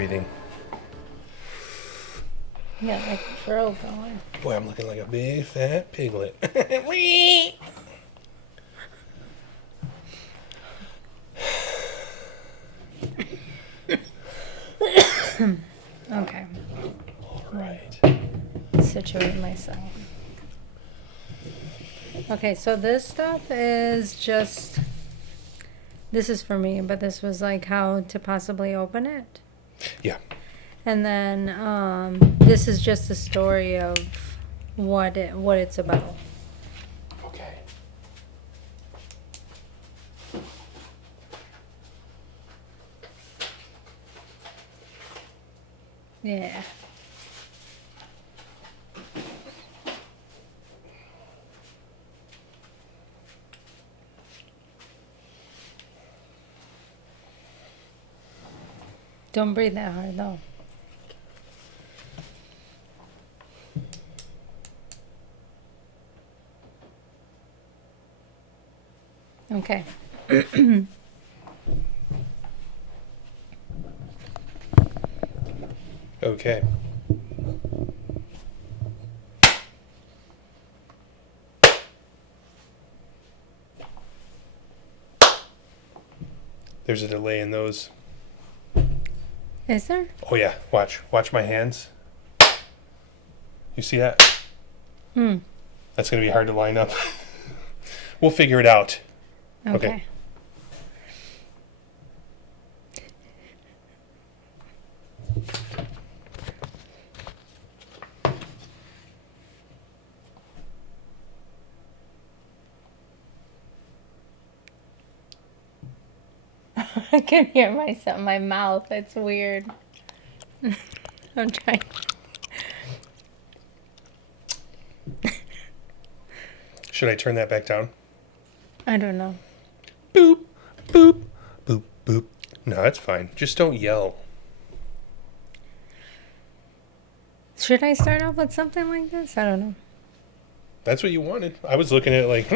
breathing. Yeah, like a throat going. Boy, I'm looking like a big fat piglet. Okay. All right. Situate myself. Okay, so this stuff is just... This is for me, but this was like how to possibly open it. Yeah. And then this is just the story of what it's about. Okay. Yeah. Don't breathe that hard, though. Okay. Okay. There's a delay in those. Is there? Oh yeah, watch my hands. You see that? That's gonna be hard to line up. We'll figure it out. Okay. I can hear myself, my mouth. It's weird. I'm trying. Should I turn that back down? I don't know. Boop, boop, boop, boop. No, it's fine. Just don't yell. Should I start off with something like this? I don't know. That's what you wanted. I was looking at it like,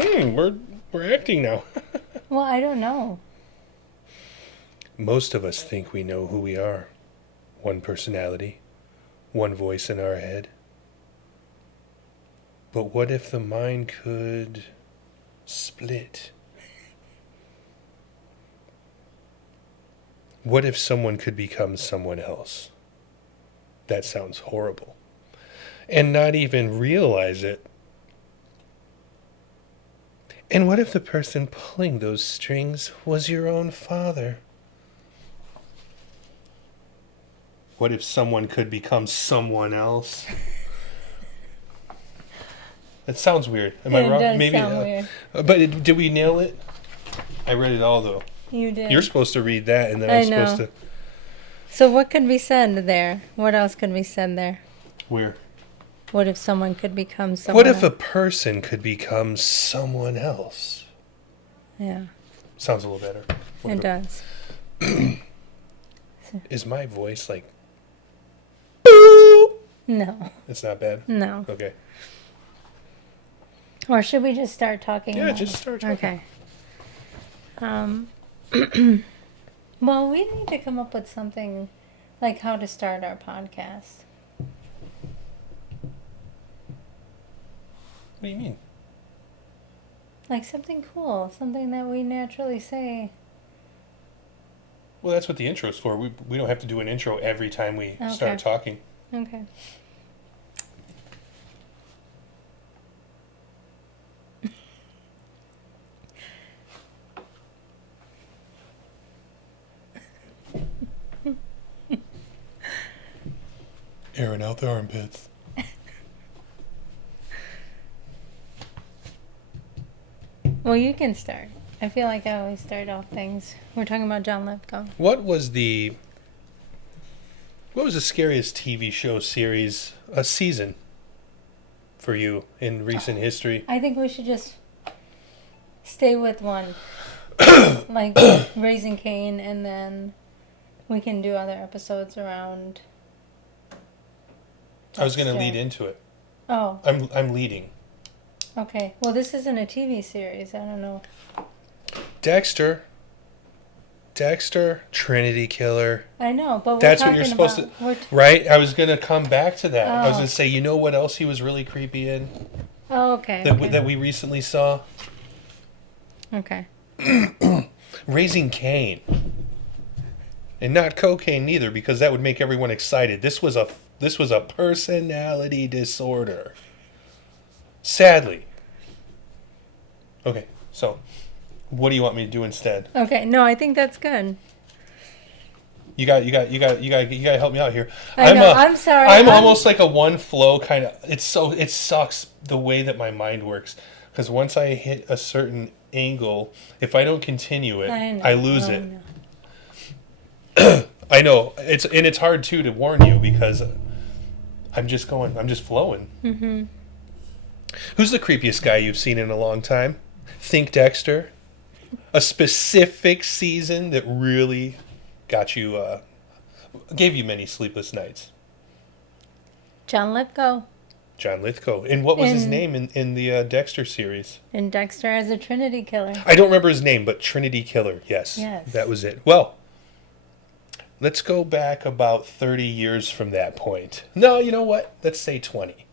we're acting now. Well, I don't know. Most of us think we know who we are. One personality, one voice in our head. But what if the mind could split? What if someone could become someone else? That sounds horrible. And not even realize it. And what if the person pulling those strings was your own father? What if someone could become someone else? That sounds weird. Am I wrong? It does Maybe. sound weird. But did we nail it? I read it all though. You did. You're supposed to read that, and then I I'm supposed know. to. So what could be said there? What else could be said there? Where? What if someone could become someone What if else? a person could become someone else? Yeah, Sounds a little better. it does. Is my voice like? No. It's not bad. No. Okay. Or should we just start talking? Yeah, about just it? start talking. Okay. Well, we need to come up with something like how to start our podcast. What do you mean? Like something cool, something that we naturally say. Well, that's what the intro's for. We don't have to do an intro every time we Okay. start talking. Okay. Airing out the armpits. Well, you can start. I feel like I always start off things. We're talking about John Lithgow. What was the scariest TV show series, a season, for you in recent history? I think we should just stay with one. Like Raising Cain, and then we can do other episodes around. I was going to Dexter. lead into it. Oh, I'm leading. okay. Well, this isn't a TV series. I don't know. Dexter. Dexter, Trinity killer. I know, but That's what you're supposed to... Right? I was going to come back to that. I was going to say, you know what else he was really creepy in? Oh, okay. That we recently saw? Okay. Raising Cain. And not cocaine neither, because that would make everyone excited. This was a personality disorder. Sadly. Okay, so what do you want me to do instead? Okay, no, I think that's good. You got to help me out here. I'm sorry. I'm almost like a one flow kind of. It sucks the way that my mind works, because once I hit a certain angle, if I don't continue it, I lose it. I know it's hard too to warn you, because I'm just flowing. Mm-hmm. Who's the creepiest guy you've seen in a long time? Think Dexter. A specific season that really got you, gave you many sleepless nights. John Lithgow. John Lithgow. And what was his name in the Dexter series? In Dexter as a Trinity killer. I don't remember his name, but Trinity Killer. Yes. That was it. Well, let's go back about 30 years from that point. No, you know what? Let's say 20.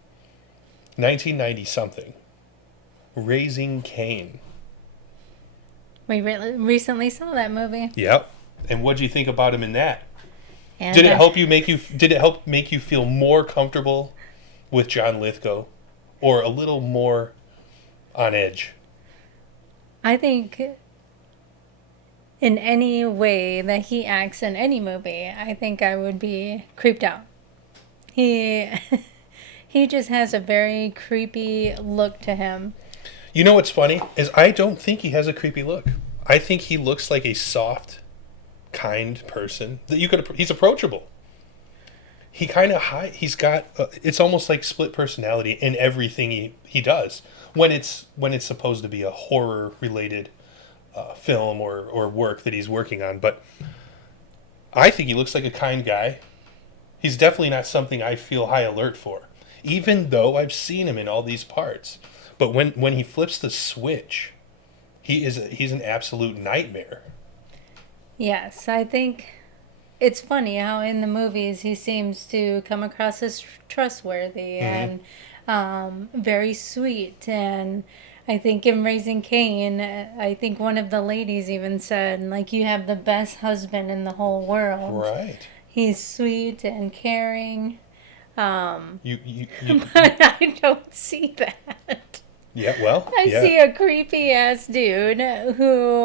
1990 something. Raising Cain. We recently saw that movie. Yep. And what did you think about him in that? And did it help make you feel more comfortable with John Lithgow, or a little more on edge? I think in any way that he acts in any movie, I think I would be creeped out. He just has a very creepy look to him. You know what's funny is I don't think he has a creepy look. I think he looks like a soft, kind person that you could. He's approachable. He kind of he's got. It's almost like split personality in everything he does. When it's supposed to be a horror related film or work that he's working on, but I think he looks like a kind guy. He's definitely not something I feel high alert for, even though I've seen him in all these parts. But when he flips the switch, he's an absolute nightmare. Yes, I think it's funny how in the movies he seems to come across as trustworthy and very sweet. And I think in Raising Cain, I think one of the ladies even said, like, you have the best husband in the whole world. Right. He's sweet and caring. You But I don't see that. Yeah, well, I see a creepy ass dude who.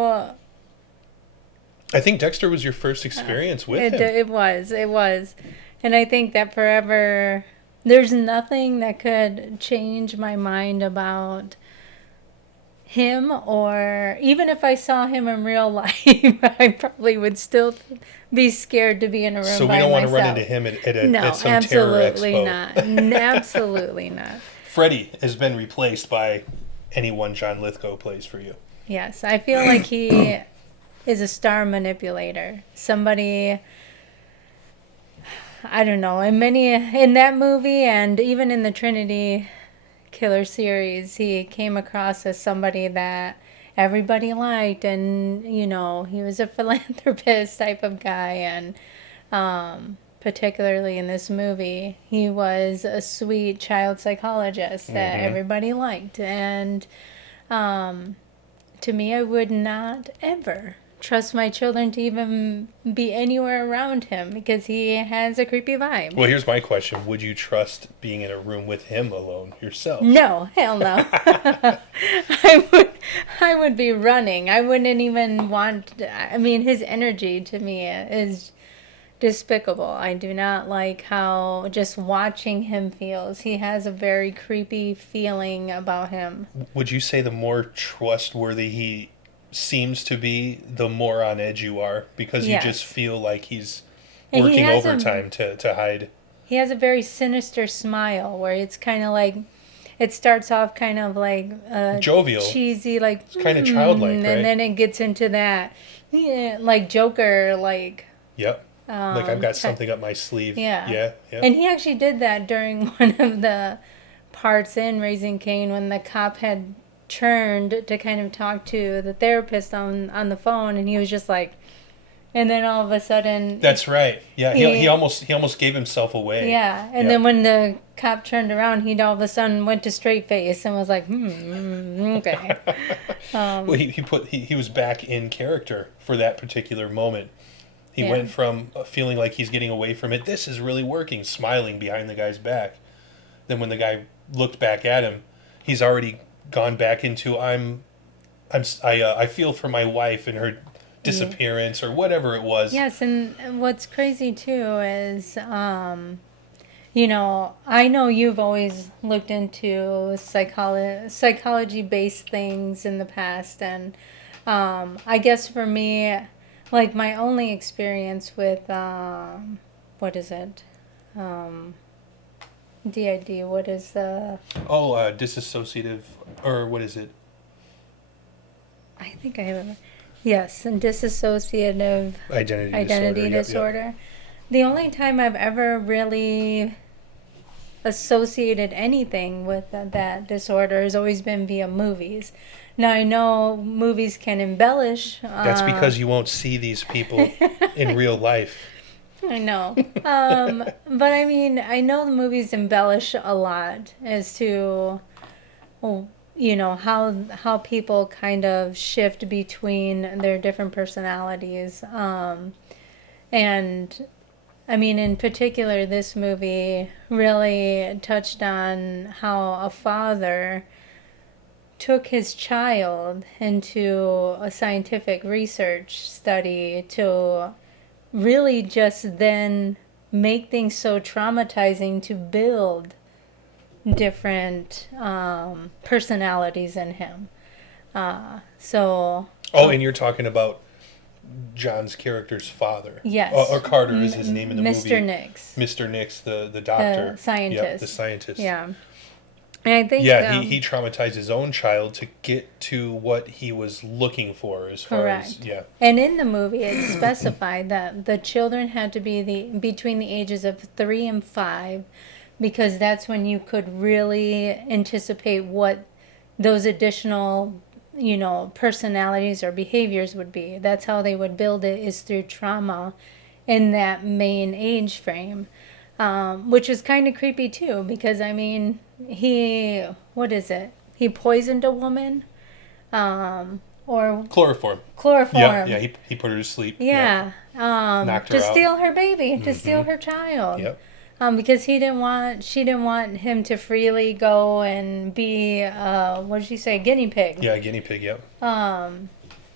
I think Dexter was your first experience with him. It was, and I think that forever. There's nothing that could change my mind about him, or even if I saw him in real life, I probably would still be scared to be in a room. So we don't want to run into him at some terror expo. Not. Absolutely not. Freddy has been replaced by anyone John Lithgow plays for you. Yes, I feel like he is a star manipulator. Somebody, I don't know, in that movie and even in the Trinity Killer series, he came across as somebody that everybody liked, and he was a philanthropist type of guy, and particularly in this movie, he was a sweet child psychologist that everybody liked. And to me, I would not ever trust my children to even be anywhere around him because he has a creepy vibe. Well, here's my question. Would you trust being in a room with him alone yourself? No, hell no. I would be running. I wouldn't even want... I mean, his energy to me is despicable. I do not like how just watching him feels. He has a very creepy feeling about him. Would you say the more trustworthy he seems to be, the more on edge you are? Because you just feel like he's working overtime to hide. He has a very sinister smile where it's kind of like... It starts off kind of like... jovial. Cheesy, like... It's kind of childlike, right? And then it gets into that, like Joker, like... Yep. Like I've got something up my sleeve. Yeah. And he actually did that during one of the parts in Raising Cain when the cop had turned to kind of talk to the therapist on the phone, and he was just like, And then all of a sudden... That's right. Yeah, he almost gave himself away. Yeah, and then when the cop turned around, he all of a sudden went to straight face and was like, okay. Well, he was back in character for that particular moment. He went from feeling like he's getting away from it. This is really working, smiling behind the guy's back. Then when the guy looked back at him, he's already gone back into I feel for my wife and her disappearance or whatever it was. Yes, and what's crazy too is, you know, I know you've always looked into psychology-based things in the past, and I guess for me, like my only experience with, what is it? DID, what is the... Dissociative, or what is it? I think I have it. Yes, and dissociative identity disorder. Yep. The only time I've ever really associated anything with that disorder has always been via movies. Now, I know movies can embellish. That's because you won't see these people in real life. I know. But I mean, I know the movies embellish a lot as to... you know, how people kind of shift between their different personalities. And, I mean, in particular, this movie really touched on how a father took his child into a scientific research study to really just then make things so traumatizing to build different personalities in him. And you're talking about John's character's father. Yes. Or Carter is his name in the movie. Mr. Nix. Mr. Nix, the doctor. The scientist. Yep, the scientist. Yeah. And I think... Yeah, he traumatized his own child to get to what he was looking for as far as... Yeah. And in the movie, it's specified that the children had to be between the ages of 3 and 5, because that's when you could really anticipate what those additional, you know, personalities or behaviors would be. That's how they would build it, is through trauma in that main age frame, which is kind of creepy too, because, I mean, he poisoned a woman, or... Chloroform. Yeah, he put her to sleep. Yeah. Knocked her out. To steal her baby, to steal her child. Yep. Because she didn't want him to freely go and be, what did she say, guinea pig. Yeah, guinea pig, yep. And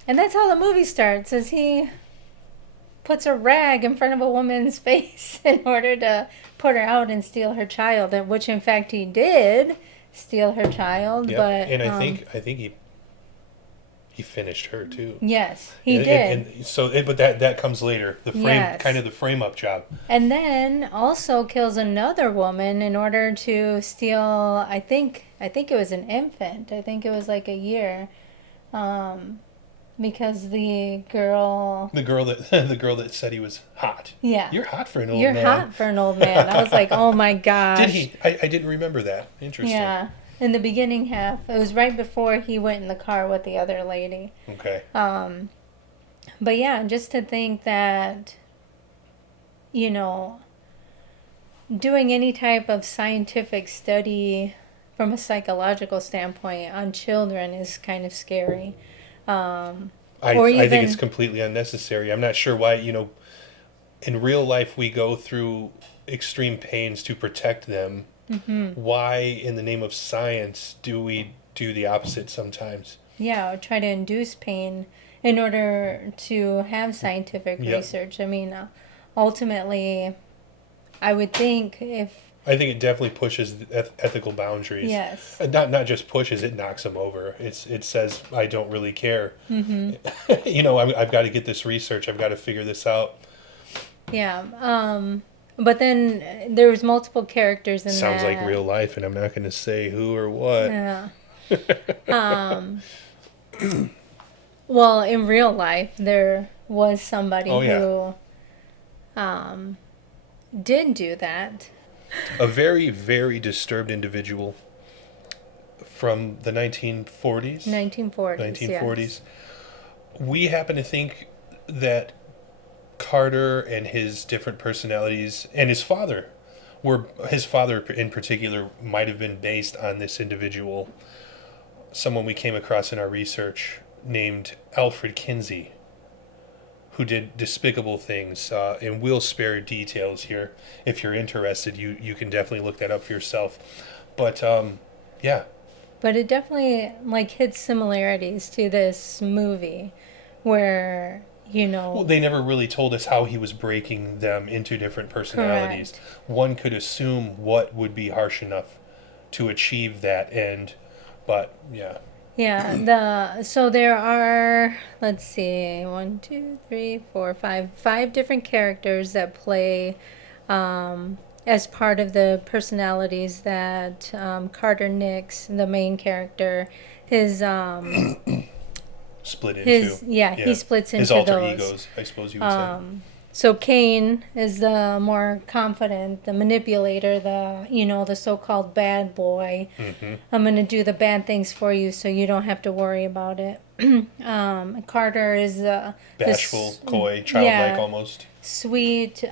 that's how the movie starts, is he puts a rag in front of a woman's face in order to put her out and steal her child, which in fact he did steal her child. Yep. But and I think he finished her too. Yes, he did. And so, but that comes later. The frame, kind of the frame up job. And then also kills another woman in order to steal. I think it was an infant. I think it was like a year, because the girl that said he was hot. Yeah, you're hot for an old man. You're hot for an old man. I was like, oh my gosh. Did he? I didn't remember that. Interesting. Yeah. In the beginning half, it was right before he went in the car with the other lady. Okay. But yeah, just to think that, you know, doing any type of scientific study from a psychological standpoint on children is kind of scary. I think it's completely unnecessary. I'm not sure why, you know, in real life we go through extreme pains to protect them. Mm-hmm. Why, in the name of science, do we do the opposite sometimes? Yeah, or try to induce pain in order to have scientific research. I mean, ultimately, I would think I think it definitely pushes ethical boundaries. Yes. Not just pushes, it knocks them over. It says, I don't really care. Mm-hmm. You know, I've got to get this research. I've got to figure this out. Yeah. But then there was multiple characters in Sounds like real life, and I'm not going to say who or what. Yeah. Well, in real life, there was somebody who did do that. A very, very disturbed individual from the 1940s. 1940s. We happen to think that Carter and his different personalities, and his father in particular might have been based on this individual, someone we came across in our research named Alfred Kinsey, who did despicable things, and we'll spare details here. If you're interested, you can definitely look that up for yourself. But yeah. But it definitely like hits similarities to this movie, where Well, they never really told us how he was breaking them into different personalities. Correct. One could assume what would be harsh enough to achieve that end, but yeah. Yeah, so there are, let's see, 5 different characters that play as part of the personalities that Carter Nix, the main character, his Split into. he splits into his alter those. egos, I suppose you would say. So Kane is the more confident, the manipulator, the so-called bad boy. Mm-hmm. I'm going to do the bad things for you so you don't have to worry about it. Carter is Bashful, coy, childlike almost. Sweet,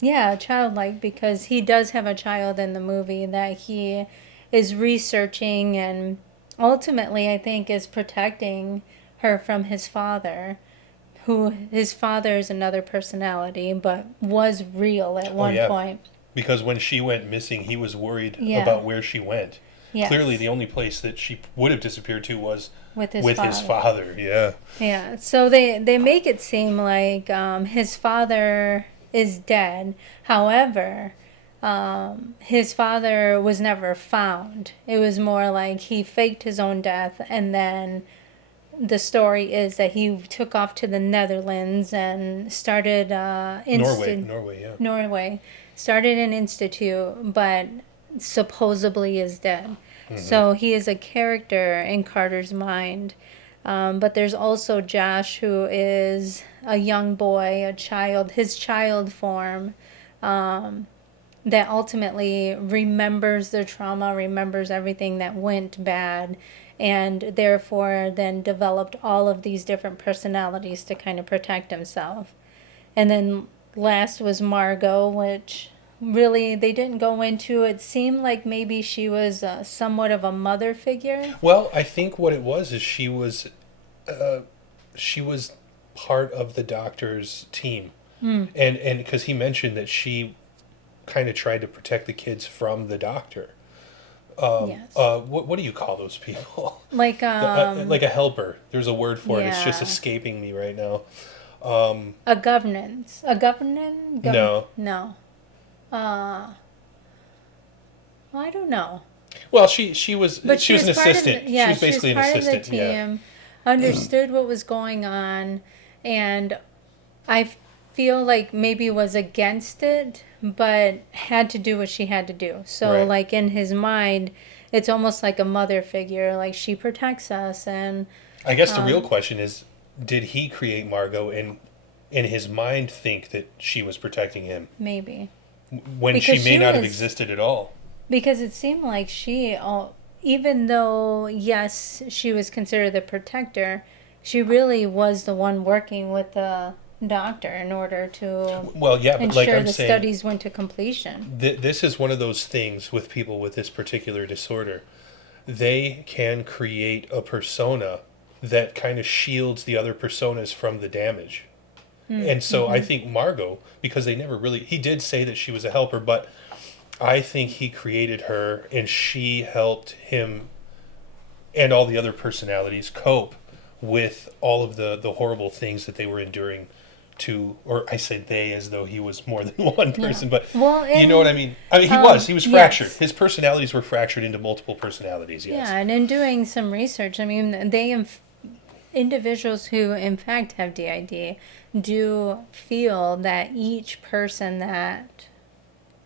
childlike, because he does have a child in the movie that he is researching and ultimately I think is protecting her from his father. Who his father is another personality, but was real at one point. Because when she went missing, he was worried about where she went. Yes. Clearly, the only place that she would have disappeared to was with his father. Yeah. Yeah. So they make it seem like his father is dead. However, his father was never found. It was more like he faked his own death, and then the story is that he took off to the Netherlands and started Norway started an institute, but supposedly is dead. Mm-hmm. So he is a character in Carter's mind. But there's also Josh, who is a young boy, a child, his child form, that ultimately remembers the trauma, remembers everything that went bad, and therefore then developed all of these different personalities to kind of protect himself. And then last was Margot, which really they didn't go into. It seemed like maybe she was somewhat of a mother figure. Well, I think what it was is she was part of the doctor's team. And because he mentioned that she kind of tried to protect the kids from the doctor. Yes. What do you call those people? Like like a helper. There's a word for it. It's just escaping me right now. A governance. A governance? No. I don't know. Well, she was but she was an assistant. She was basically an assistant. She was part of the team, understood what was going on, and I feel like maybe was against it, but had to do what she had to do. So like in his mind, it's almost like a mother figure, like she protects us. And I guess the real question is, did he create Margot and in his mind think that she was protecting him? Maybe. When because she may not have existed at all. Because it seemed like she, even though, yes, she was considered the protector, she really was the one working with the doctor in order to ensure the studies went to completion. This is one of those things with people with this particular disorder. They can create a persona that kind of shields the other personas from the damage. And so I think Margot, because he did say that she was a helper, but I think he created her and she helped him and all the other personalities cope with all of the horrible things that they were enduring or I say they as though he was more than one person, but you know what I mean? I mean, he was fractured. Yes. His personalities were fractured into multiple personalities, yes. Yeah, and in doing some research, I mean, individuals who in fact have DID do feel that each person that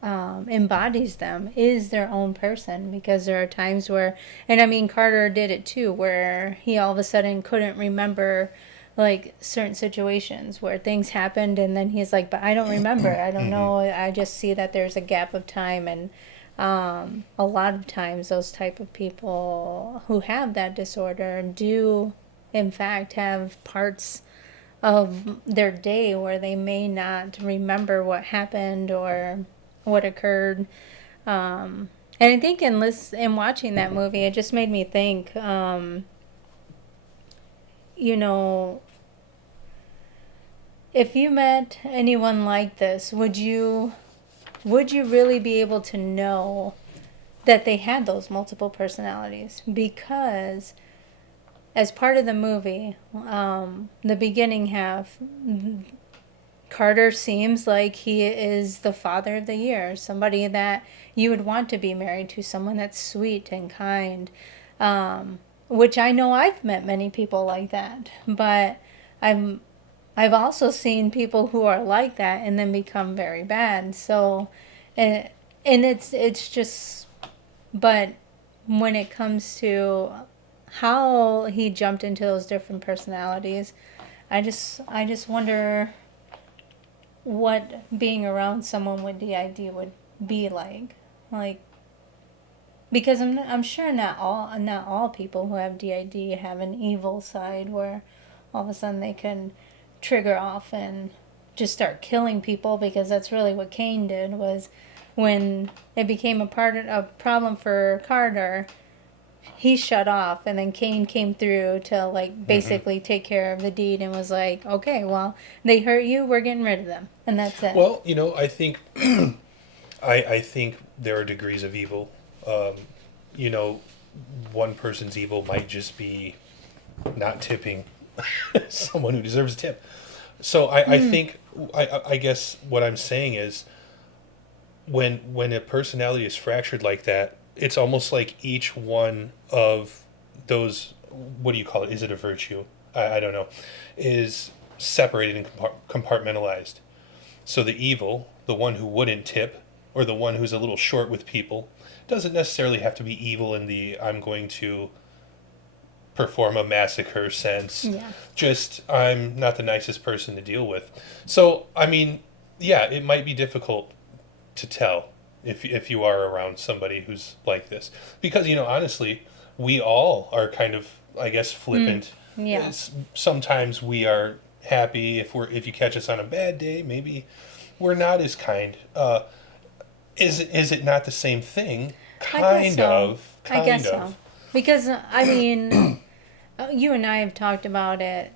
embodies them is their own person, because there are times where, and I mean Carter did it too, where he all of a sudden couldn't remember like certain situations where things happened, and then he's like, but I don't remember, I don't know, I just see that there's a gap of time. And a lot of times those type of people who have that disorder do in fact have parts of their day where they may not remember what happened or what occurred. And I think in watching that movie, it just made me think, you know, if you met anyone like this, would you really be able to know that they had those multiple personalities? Because as part of the movie, the beginning half, Carter seems like he is the father of the year, somebody that you would want to be married to, someone that's sweet and kind, which I know I've met many people like that, but I've also seen people who are like that and then become very bad. So, and it's just, but when it comes to how he jumped into those different personalities, I just wonder what being around someone with DID would be like, because I'm sure not all people who have DID have an evil side where all of a sudden they can trigger off and just start killing people, because that's really what Kane did. Was when it became a problem for Carter, he shut off, and then Kane came through to like basically take care of the deed and was like, okay, well, they hurt you, we're getting rid of them, and that's it. Well, I think I think there are degrees of evil. One person's evil might just be not tipping someone who deserves a tip. So I think I guess what I'm saying is when a personality is fractured like that, it's almost like each one of those, what do you call it? Is it a virtue? I don't know. Is separated and compartmentalized. So the evil, the one who wouldn't tip, or the one who's a little short with people, doesn't necessarily have to be evil in the I'm going to perform a massacre sense. Yeah. Just I'm not the nicest person to deal with. So, I mean, yeah, it might be difficult to tell if you are around somebody who's like this, because honestly, we all are kind of, I guess, flippant. Yeah. Sometimes we are happy if you catch us on a bad day. Maybe we're not as kind. Is it not the same thing? Kind of. I guess so. Because I mean, you and I have talked about it.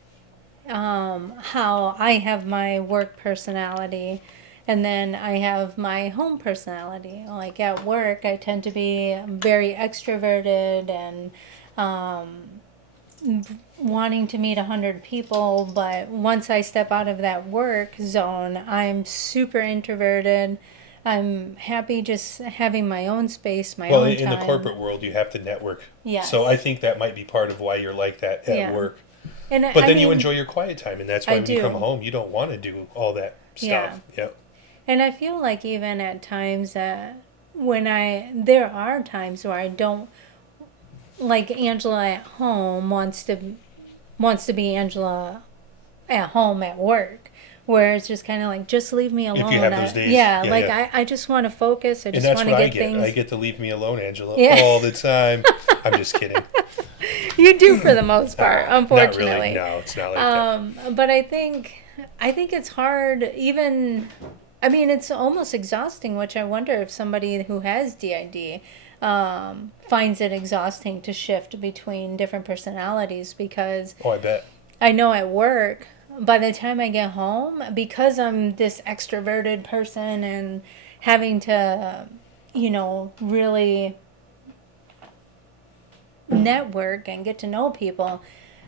How I have my work personality, and then I have my home personality. Like at work, I tend to be very extroverted and wanting to meet 100 people. But once I step out of that work zone, I'm super introverted. I'm happy just having my own space, my own time. Well, in the corporate world, you have to network. Yes. So I think that might be part of why you're like that at work. But then you enjoy your quiet time, and that's why when you come home, you don't want to do all that stuff. Yeah. Yep. And I feel like even at times that there are times where I don't, like Angela at home wants to be Angela at home at work, where it's just kind of like, just leave me alone. If you have those days. Yeah. I just want to focus. I just want to get things. I get to leave me alone, Angela, all the time. I'm just kidding. You do for the most part, unfortunately. Not really. No, it's not like that. But I think it's hard. Even, I mean, it's almost exhausting. Which I wonder if somebody who has DID finds it exhausting to shift between different personalities, because I bet. I know at work, by the time I get home, because I'm this extroverted person and having to, really network and get to know people,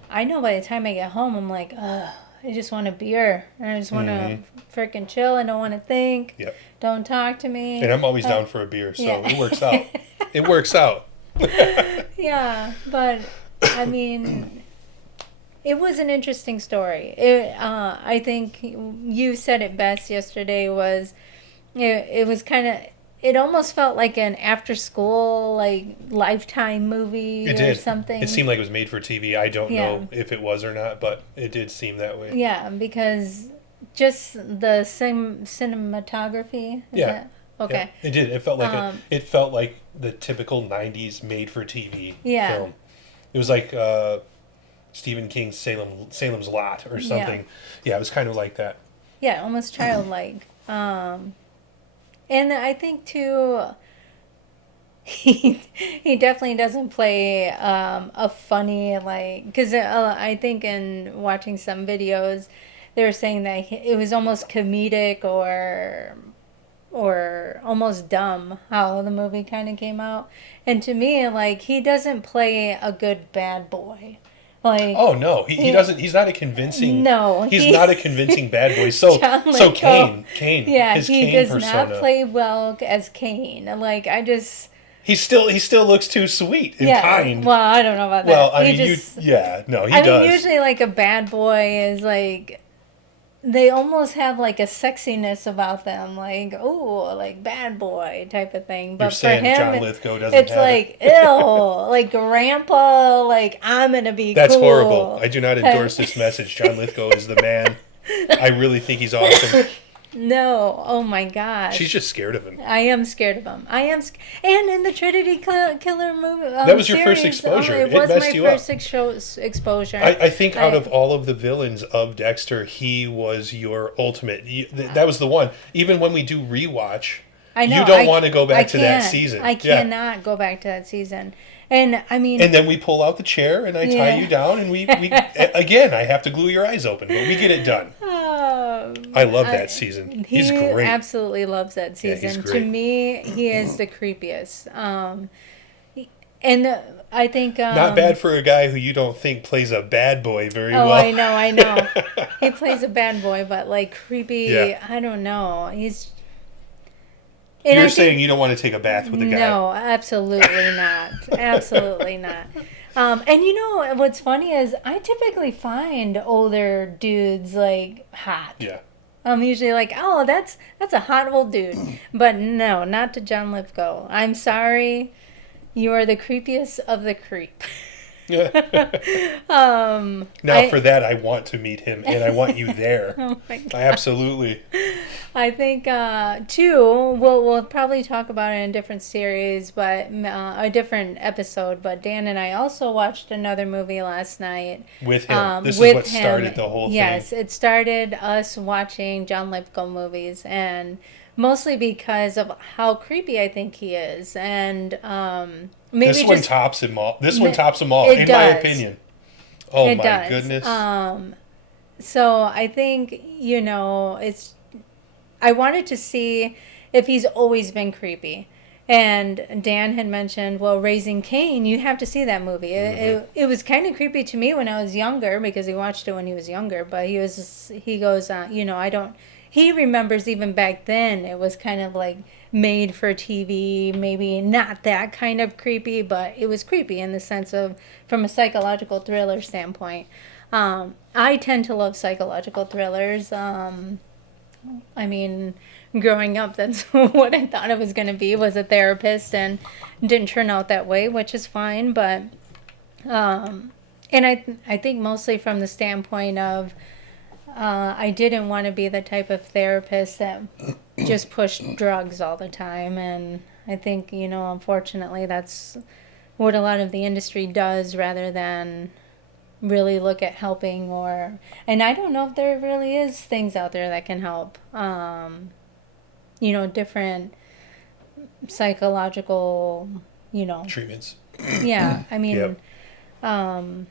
I know by the time I get home, I'm like, ugh, I just want a beer. And I just want to freaking chill. I don't want to think. Yep. Don't talk to me. And I'm always down for a beer, so it works out. It works out. Yeah, but, I mean, it was an interesting story. I think you said it best yesterday. It was kind of, it almost felt like an after school, like Lifetime movie or something. It seemed like it was made for TV. I don't know if it was or not, but it did seem that way. Yeah, because just the same cinematography. Okay. Yeah, it did. It felt like the typical 90s made for TV film. It was like Stephen King's Salem's Lot or something. Yeah, it was kind of like that. Yeah, almost childlike. And I think too, he definitely doesn't play a funny, like, because I think in watching some videos, they were saying that it was almost comedic or almost dumb how the movie kind of came out. And to me, like, he doesn't play a good bad boy. Like, oh no, he doesn't. He's not a convincing. No, he's not a convincing bad boy. So John so Lithgow, Kane, yeah, his he Kane does persona. not play well as Kane. Like, I just. He still looks too sweet and kind. Well, I don't know about that. Well, I he mean, just, he does. I mean, usually, like, a bad boy is like, they almost have like a sexiness about them, like, oh, like bad boy type of thing. But you're saying for him, John Lithgow doesn't it's have like, it. Ew, like grandpa, like I'm gonna be That's cool. horrible. I do not endorse this message. John Lithgow is the man. I really think he's awesome. No, oh my gosh. She's just scared of him. I am scared of him. And in the Trinity Killer movie, that was your first exposure. It was messed my you first up. exposure. I think out of all of the villains of Dexter, he was your ultimate. That was the one. Even when we do rewatch, I know, you don't want to go back to that season. I cannot go back to that season. And I mean, and then we pull out the chair and I tie you down and we again I have to glue your eyes open, but we get it done. I love that season. He's great. He absolutely loves that season. Yeah, he's great. To me, he is the creepiest. And I think not bad for a guy who you don't think plays a bad boy very well. Oh, I know. He plays a bad boy, but like creepy. Yeah. I don't know. He's. You're saying you don't want to take a bath with a guy? No, absolutely not. Absolutely not. And you know what's funny is I typically find older dudes like hot. Yeah. I'm usually like, oh, that's a hot old dude. But no, not to John Lithgow. I'm sorry. You are the creepiest of the creep. Now for that, I want to meet him, and I want you there. Oh my God. Absolutely. I think too. We'll probably talk about it in a different series, but a different episode. But Dan and I also watched another movie last night with him. This is what started the whole thing. Yes, it started us watching John Lithgow movies, and mostly because of how creepy I think he is, and maybe this one tops him all. This one tops them all, in my opinion. Oh my goodness. So I think it's. I wanted to see if he's always been creepy, and Dan had mentioned, well, Raising Cain. You have to see that movie. It was kind of creepy to me when I was younger because he watched it when he was younger. But he goes, I don't. He remembers even back then it was kind of like made for TV, maybe not that kind of creepy, but it was creepy in the sense of from a psychological thriller standpoint. I tend to love psychological thrillers. I mean, growing up, that's what I thought it was going to be, was a therapist, and didn't turn out that way, which is fine. But, and I think mostly from the standpoint of, I didn't want to be the type of therapist that just pushed drugs all the time. And I think, unfortunately, that's what a lot of the industry does rather than really look at helping and I don't know if there really is things out there that can help, different psychological, treatments. Yeah, I mean, yep. None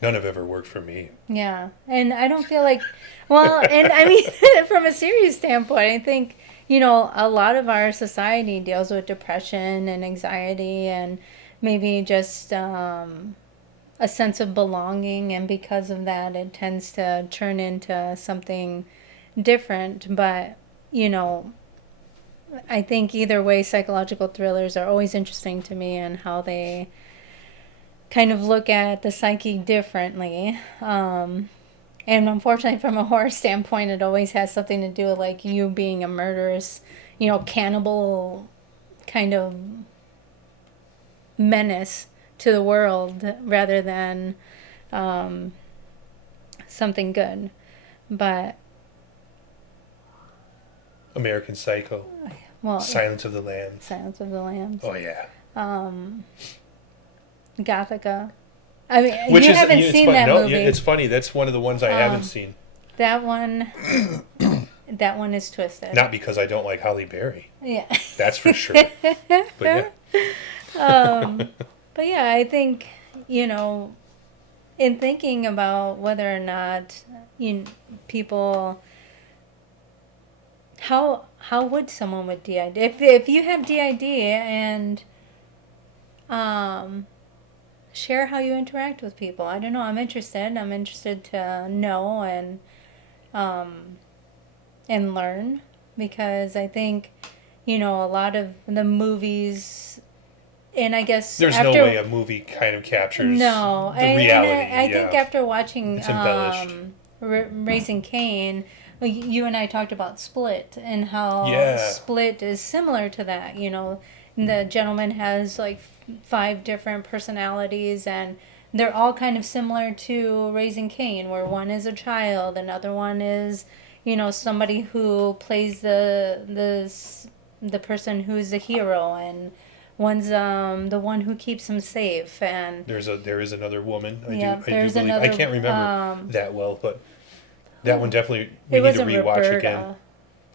have ever worked for me. Yeah, and I don't feel like, and I mean, from a serious standpoint, I think, a lot of our society deals with depression and anxiety and maybe just, a sense of belonging, and because of that it tends to turn into something different. But I think either way, psychological thrillers are always interesting to me, and how they kind of look at the psyche differently, and unfortunately from a horror standpoint it always has something to do with like you being a murderous, cannibal kind of menace to the world rather than something good. But American Psycho, Silence of the Lambs. Silence of the Lambs. Oh yeah. Gothica. I mean, you haven't seen that movie. Yeah, it's funny. That's one of the ones I haven't seen. That one, that one is twisted. Not because I don't like Halle Berry. Yeah. That's for sure. But but yeah, I think, in thinking about whether or not people, how would someone with DID, if you have DID, and share how you interact with people. I don't know. I'm interested to know and learn, because I think, a lot of the movies, and I guess there's no way a movie kind of captures the reality. And I think after watching it's embellished. Raising Cain, you and I talked about Split, and how Split is similar to that. The gentleman has like 5 different personalities, and they're all kind of similar to Raising Cain, where one is a child, another one is, somebody who plays the person who's the hero, and one's the one who keeps him safe. And there is another woman. I do believe. Another, I can't remember that well, but that one definitely we need to rewatch Roberta. Again.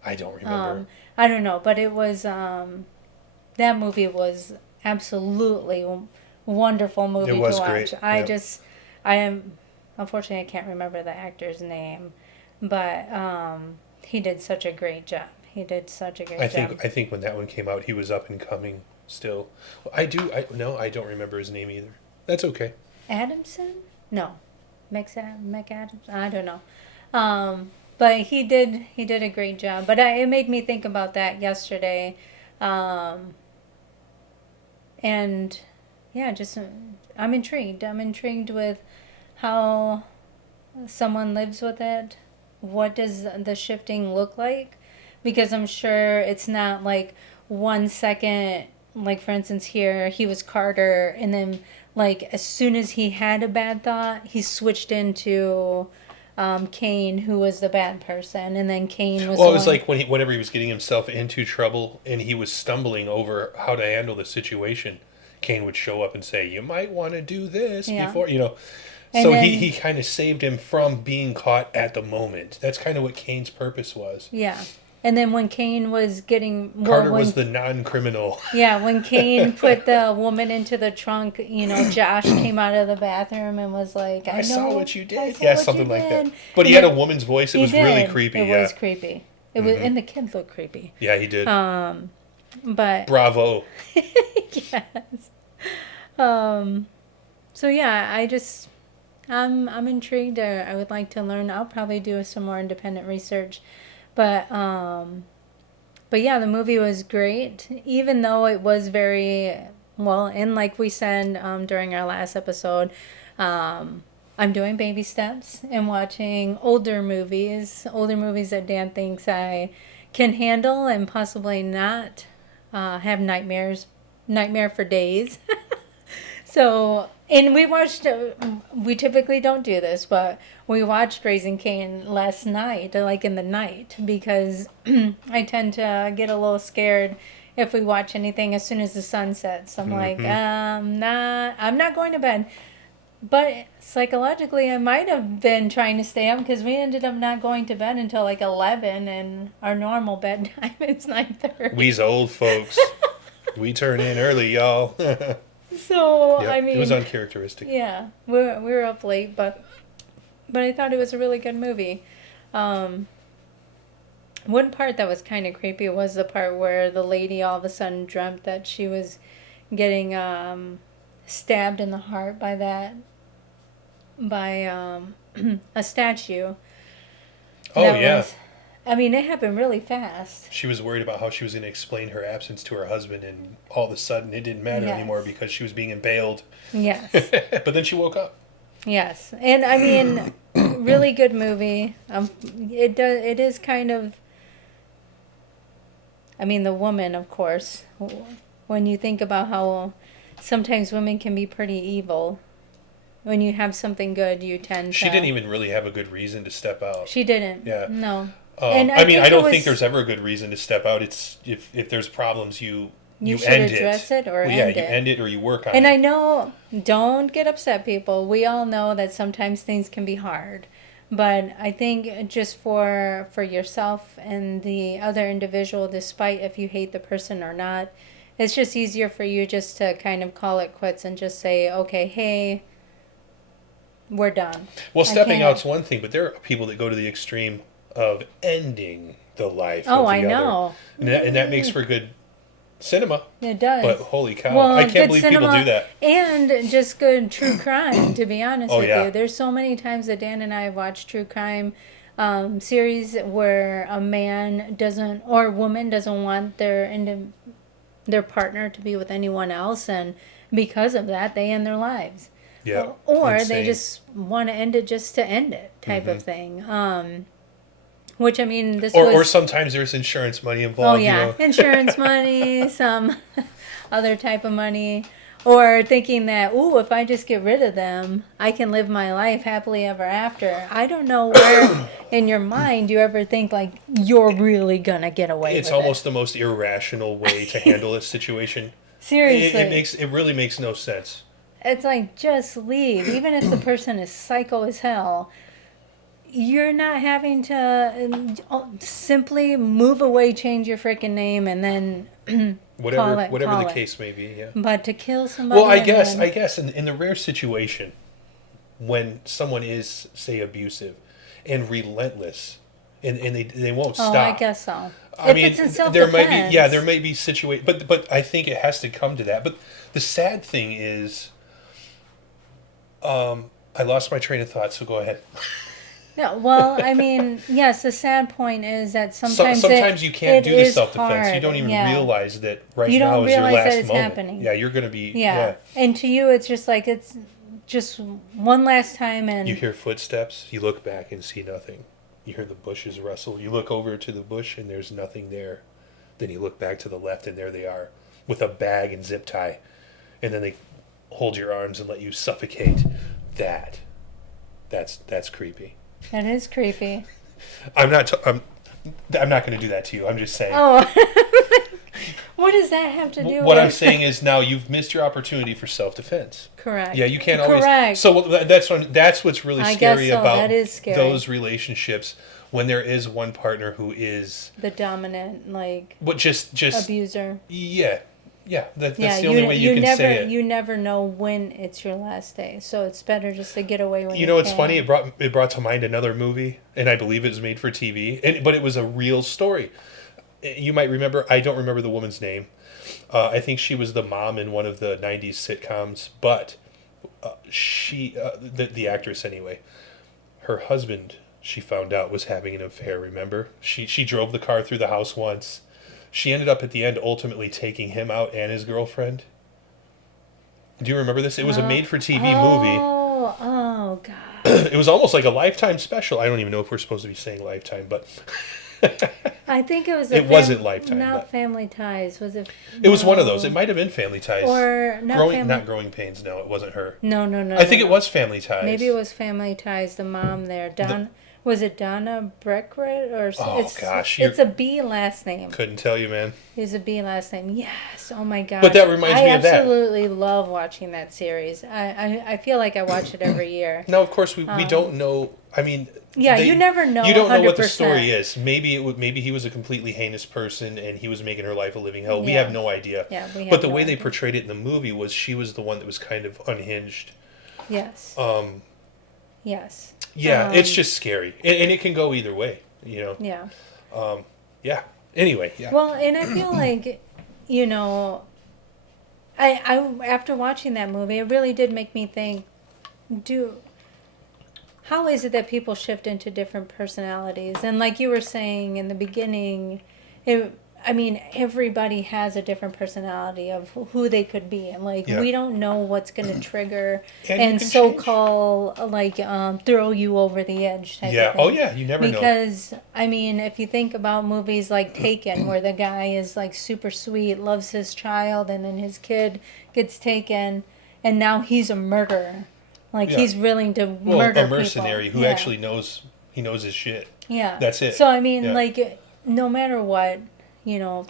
I don't remember. I don't know, but it was that movie was absolutely wonderful movie to watch. It was great. Unfortunately, I can't remember the actor's name, but he did such a great job. I think when that one came out, he was up and coming still. I don't remember his name either. That's okay. Adamson? No. McAdams? I don't know. But he did a great job. But it made me think about that yesterday. And yeah, just I'm intrigued. I'm intrigued with how someone lives with it. What does the shifting look like? Because I'm sure it's not like 1 second, like for instance here, he was Carter, and then like as soon as he had a bad thought, he switched into Kane, who was the bad person, and then Kane was. Well, it was like whenever he was getting himself into trouble and he was stumbling over how to handle the situation, Kane would show up and say, "You might want to do this before," And so he kind of saved him from being caught at the moment. That's kind of what Kane's purpose was. Yeah. And then when Kane was getting... Carter was the non-criminal. Yeah, when Kane put the woman into the trunk, Josh came out of the bathroom and was like, I saw what you did. Something like did. that. But he had a woman's voice. It was really creepy. It was creepy. It was, and the kid looked creepy. Yeah, he did. But... Bravo. Yes. So yeah, I'm intrigued. I would like to learn. I'll probably do some more independent research. But yeah, the movie was great, even though it was very, well, and like we said during our last episode, I'm doing baby steps and watching older movies that Dan thinks I can handle and possibly not have nightmare for days. So, and we typically don't do this, but we watched Raising Cain last night, like in the night, because I tend to get a little scared if we watch anything as soon as the sun sets. I'm like, I'm not going to bed. But psychologically, I might have been trying to stay up, because we ended up not going to bed until like 11, and our normal bedtime is 9:30. We's old folks. We turn in early, y'all. So, yep, I mean... It was uncharacteristic. Yeah, we were up late, but I thought it was a really good movie. One part that was kind of creepy was the part where the lady all of a sudden dreamt that she was getting stabbed in the heart by a statue. Oh, yeah. I mean, it happened really fast. She was worried about how she was going to explain her absence to her husband, and all of a sudden it didn't matter anymore because she was being impaled. Yes. But then she woke up. Yes. And I mean, really good movie. It is kind of, I mean, the woman, of course, when you think about how sometimes women can be pretty evil, when you have something good, you tend to... She didn't even really have a good reason to step out. She didn't. Yeah. No. I don't think there's ever a good reason to step out. It's if there's problems, you You should end address it or well, end you it. end it or you work on And it. I know, don't get upset, people. We all know that sometimes things can be hard. But I think just for yourself and the other individual, despite if you hate the person or not, it's just easier for you just to kind of call it quits and just say, okay, hey, we're done. Well, stepping out's one thing, but there are people that go to the extreme of ending the life of the I other. know. And that makes for good cinema. It does. But holy cow, well, I can't believe cinema, people do that. And just good true crime, to be honest with yeah. you. There's so many times that Dan and I have watched true crime series where a man doesn't, or a woman doesn't want their partner to be with anyone else, and because of that, they end their lives. Yeah. Or Insane. they just want to end it just to end it, type of thing. Which, I mean, or sometimes there's insurance money involved. Oh, yeah. Insurance money, some other type of money. Or thinking that, if I just get rid of them, I can live my life happily ever after. I don't know where in your mind you ever think, like, you're really going to get away with it. It's almost the most irrational way to handle a situation. Seriously. It really makes no sense. It's like, just leave. Even if the person is psycho as hell, you're not having to simply move away, change your freaking name, and then whatever call the it. case may be. Yeah. But to kill somebody. Well, I guess in the rare situation when someone is, say, abusive and relentless, and they won't stop. Oh, I guess so. It's in self-defense. there may be but I think it has to come to that. But the sad thing is, I lost my train of thought. So go ahead. Yeah, well, I mean, yes, the sad point is that sometimes you can't do the self-defense. Hard. You don't even realize that now is you your don't realize last that it's moment. happening. Yeah, you're going to be... Yeah. And to you, it's just like, it's just one last time and... You hear footsteps, you look back and see nothing. You hear the bushes rustle. You look over to the bush and there's nothing there. Then you look back to the left and there they are with a bag and zip tie. And then they hold your arms and let you suffocate. That's creepy. That is creepy. I'm not going to do that to you. I'm just saying. Oh. What does that have to do with... What I'm saying is now you've missed your opportunity for self-defense. Correct. Yeah, you can't always... Correct. So that's what's really scary about that is scary. Those relationships when there is one partner who is... the dominant, like... But just abuser. Yeah. Yeah, that's the only way you can say it. You never know when it's your last day, so it's better just to get away when you know, it's can. funny. It brought to mind another movie, and I believe it was made for TV, but it was a real story. You might remember. I don't remember the woman's name. I think she was the mom in one of the '90s sitcoms, but she, the actress anyway, her husband, she found out was having an affair. Remember, she drove the car through the house once. She ended up at the end ultimately taking him out and his girlfriend. Do you remember this? It was a made-for-TV movie. Oh, God. It was almost like a Lifetime special. I don't even know if we're supposed to be saying Lifetime, but... I think it was... It wasn't Lifetime. Not Family Ties, was it? It was one of those. It might have been Family Ties. Or... Not Growing Pains, no. It wasn't her. No. I think it was Family Ties. Maybe it was Family Ties, the mom there. Was it Donna Brickred? Gosh. It's a B last name. Couldn't tell you, man. It's a B last name. Yes. Oh, my God. But that reminds me of that. I absolutely love watching that series. I feel like I watch it every year. Now, of course, we don't know... I mean... Yeah, you never know. You don't know 100%. what the story is. Maybe he was a completely heinous person and he was making her life a living hell. We have no idea. Yeah, we have But the no way they idea. portrayed it in the movie was she was the one that was kind of unhinged. Yes. Yes. Yeah, it's just scary, and it can go either way. You know. Yeah. Yeah. Anyway. Yeah. Well, and I feel like, I after watching that movie, it really did make me think, how is it that people shift into different personalities? And like you were saying in the beginning, everybody has a different personality of who they could be. And we don't know what's going to trigger and so-called throw you over the edge type of thing. Oh yeah, you never know. Because, if you think about movies like Taken, where the guy is super sweet, loves his child, and then his kid gets taken, and now he's a murderer. He's willing to murder a mercenary people. who actually knows his shit. Yeah. That's it. So, no matter what,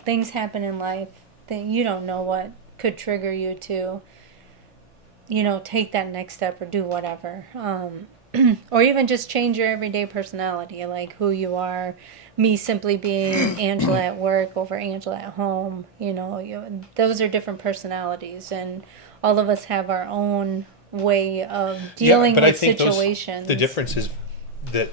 things happen in life. thing. You don't know what could trigger you to, take that next step or do whatever. Or even just change your everyday personality, like who you are. Me simply being Angela at work over Angela at home, those are different personalities, and all of us have our own way of dealing but with I think situations. The difference is that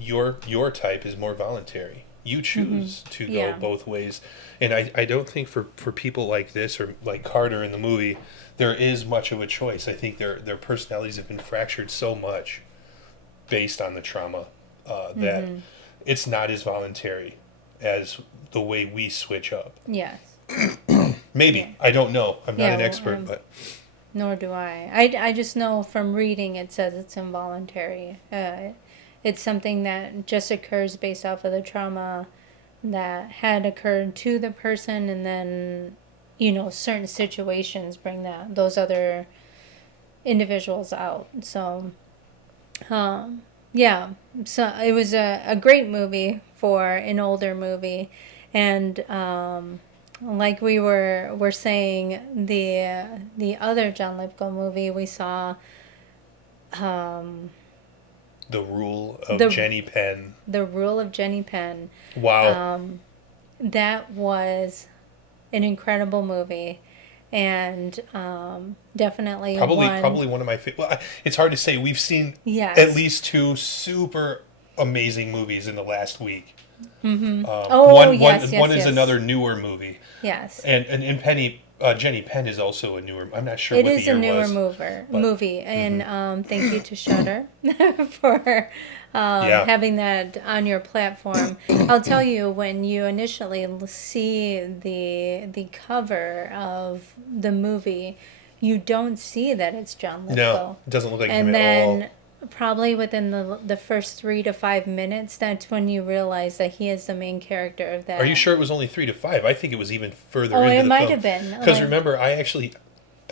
your type is more voluntary. You choose to go both ways, and I don't think for people like this or like Carter in the movie, there is much of a choice. I think their personalities have been fractured so much based on the trauma that it's not as voluntary as the way we switch up. Yes. Maybe. Yeah. I don't know. I'm not an expert, but... Nor do I. I just know from reading it says it's involuntary. It's something that just occurs based off of the trauma that had occurred to the person, and then, certain situations bring those other individuals out. So, yeah. So it was a great movie for an older movie, and like we were saying, the other John Lithgow movie we saw, The Rule of Jenny Penn. The Rule of Jenny Penn. Wow. That was an incredible movie, and definitely probably one of my favorite. Well, it's hard to say. We've seen at least 2 super amazing movies in the last week. Mm-hmm. One is another newer movie. Yes. And Jenny Penn is also a newer. I'm not sure it what is the year a newer was. movie, and thank you to Shudder for having that on your platform. I'll tell you, when you initially see the cover of the movie, you don't see that it's John Lithgow. No, it doesn't look like him and at all. then probably within the first 3 to 5 minutes, that's when you realize that he is the main character of that. Are you sure it was only 3 to 5? I think it was even further into the film. Oh, it might have been. Because remember, I actually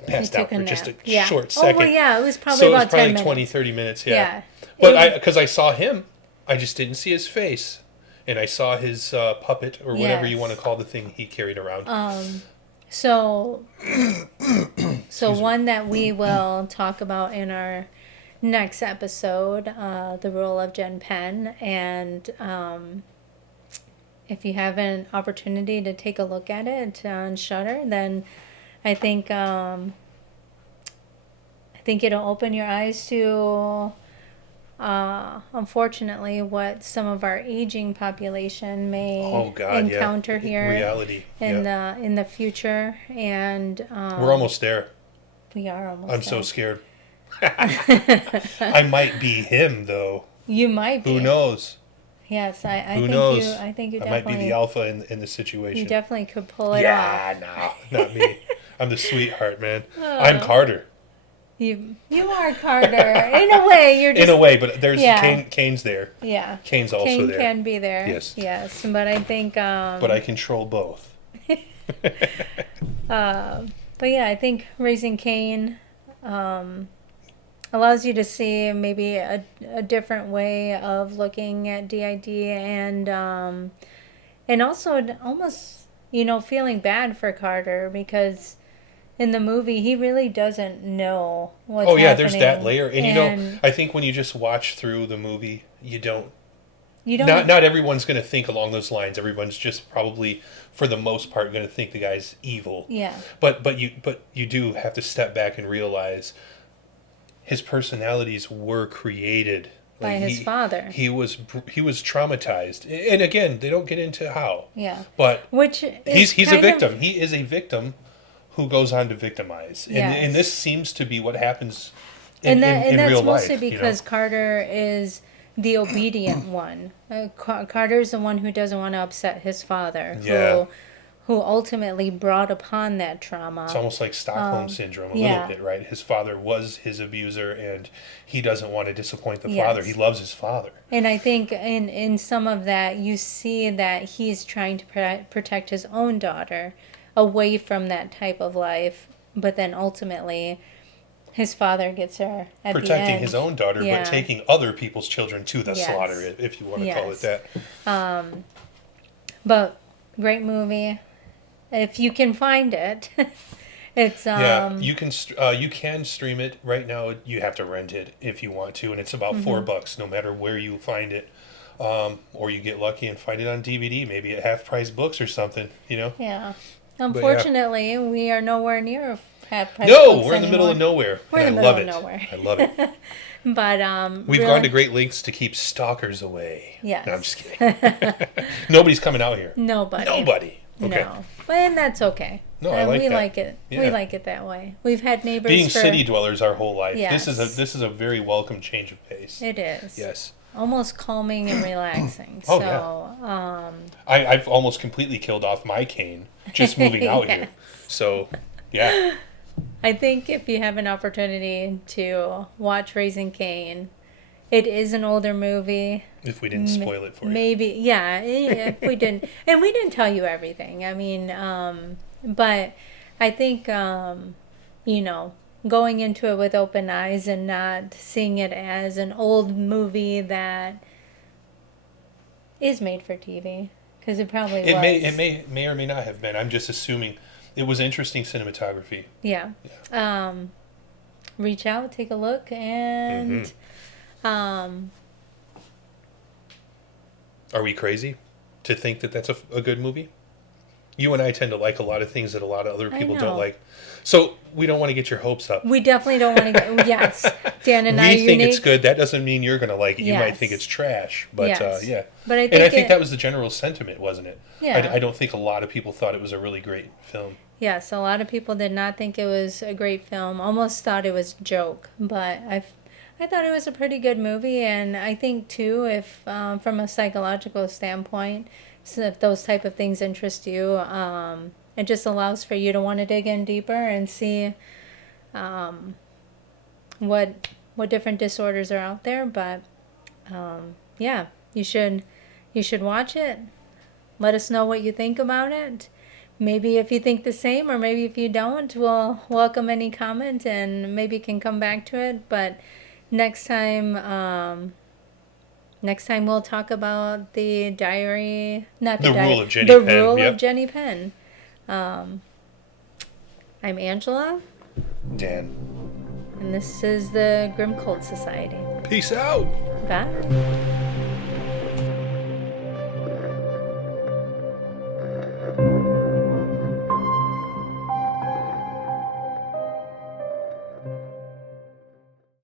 passed out for just a short second. Oh, well, yeah, it was probably about 10 minutes. 20, 30 minutes, yeah. Yeah. But because I saw him, I just didn't see his face. And I saw his puppet, or whatever you want to call the thing he carried around. So one that we will talk about in our next episode, The Rule of Jen Penn, and if you have an opportunity to take a look at it on Shudder, then I think it'll open your eyes to unfortunately what some of our aging population may encounter here reality in the future, and we're almost there. We are almost. I'm so scared. I might be him, though. You might be. Who knows? Yes, I Who think knows? I think you I definitely might be the alpha in the situation. You definitely could pull it off. No, not me. I'm the sweetheart, man. I'm Carter. You are Carter. In a way, you're just... In a way, but there's Kane's there. Yeah. Kane's also Kane there. can be there. Yes. But I think... but I control both. But yeah, I think Raising Cain allows you to see maybe a different way of looking at DID, and also almost, feeling bad for Carter, because in the movie he really doesn't know what's happening. There's that layer. And I think when you just watch through the movie, you don't not everyone's going to think along those lines. Everyone's just probably, for the most part, going to think the guy's evil. Yeah. But you do have to step back and realize his personalities were created by his father. He was traumatized, and again, they don't get into how. Yeah. But which he's a victim. He is a victim who goes on to victimize, yes. and this seems to be what happens in that's real life. Mostly because Carter is the obedient one. Carter is the one who doesn't want to upset his father. Yeah. Who ultimately brought upon that trauma. It's almost like Stockholm Syndrome a little bit, right? His father was his abuser, and he doesn't want to disappoint the father. He loves his father. And I think in some of that, you see that he's trying to protect his own daughter away from that type of life, but then ultimately his father gets her at the end. Protecting his own daughter, but taking other people's children to the slaughter, if you want to call it that. But great movie. if you can find it. It's Yeah, you can stream it right now. You have to rent it if you want to, and it's about $4 no matter where you find it. Or you get lucky and find it on DVD, maybe at Half Price Books or something. Yeah. But yeah. Unfortunately, we are nowhere near Half Price No, Books we're in the middle anymore. of nowhere. We're in and the I love middle it. of nowhere. I love it. But We've really, gone to great lengths to keep stalkers away. Yes. No, I'm just kidding. Nobody's coming out here. Nobody. Okay. No, and that's okay. No, I like we that. like it. Yeah. We like it that way. We've had neighbors Being for city dwellers our whole life. Yes. This is a very welcome change of pace. It is. Yes. Almost calming and relaxing. Oh, so, I've almost completely killed off my cane just moving out here. So, yeah. I think if you have an opportunity to watch Raising Cain, it is an older movie. If we didn't spoil it for you. Maybe, yeah, if we didn't. And we didn't tell you everything. I mean, but I think, going into it with open eyes and not seeing it as an old movie that is made for TV. Because it probably was. It may or may not have been. I'm just assuming it was interesting cinematography. Yeah. Reach out, take a look, and Are we crazy to think that that's a good movie? You and I tend to like a lot of things that a lot of other people don't like. So we don't want to get your hopes up. We definitely don't want to get... Yes. Dan and I We think it's good. That doesn't mean you're going to like it. You might Yes. think it's trash. But Yes. yeah. But I think that was the general sentiment, wasn't it? Yeah. I don't think a lot of people thought it was a really great film. Yes, a lot of people did not think it was a great film. Almost thought it was a joke. But I thought it was a pretty good movie. And I think, too, if from a psychological standpoint, so if those type of things interest you, it just allows for you to want to dig in deeper and see what different disorders are out there. But yeah, you should watch it. Let us know what you think about it. Maybe if you think the same, or maybe if you don't, we'll welcome any comment and maybe can come back to it. But next time we'll talk about the diary, not the Rule of Jenny the Penn. rule Yep. of Jenny Penn. I'm Angela, Dan. and this is the Grim Cult Society. Peace out. Bye.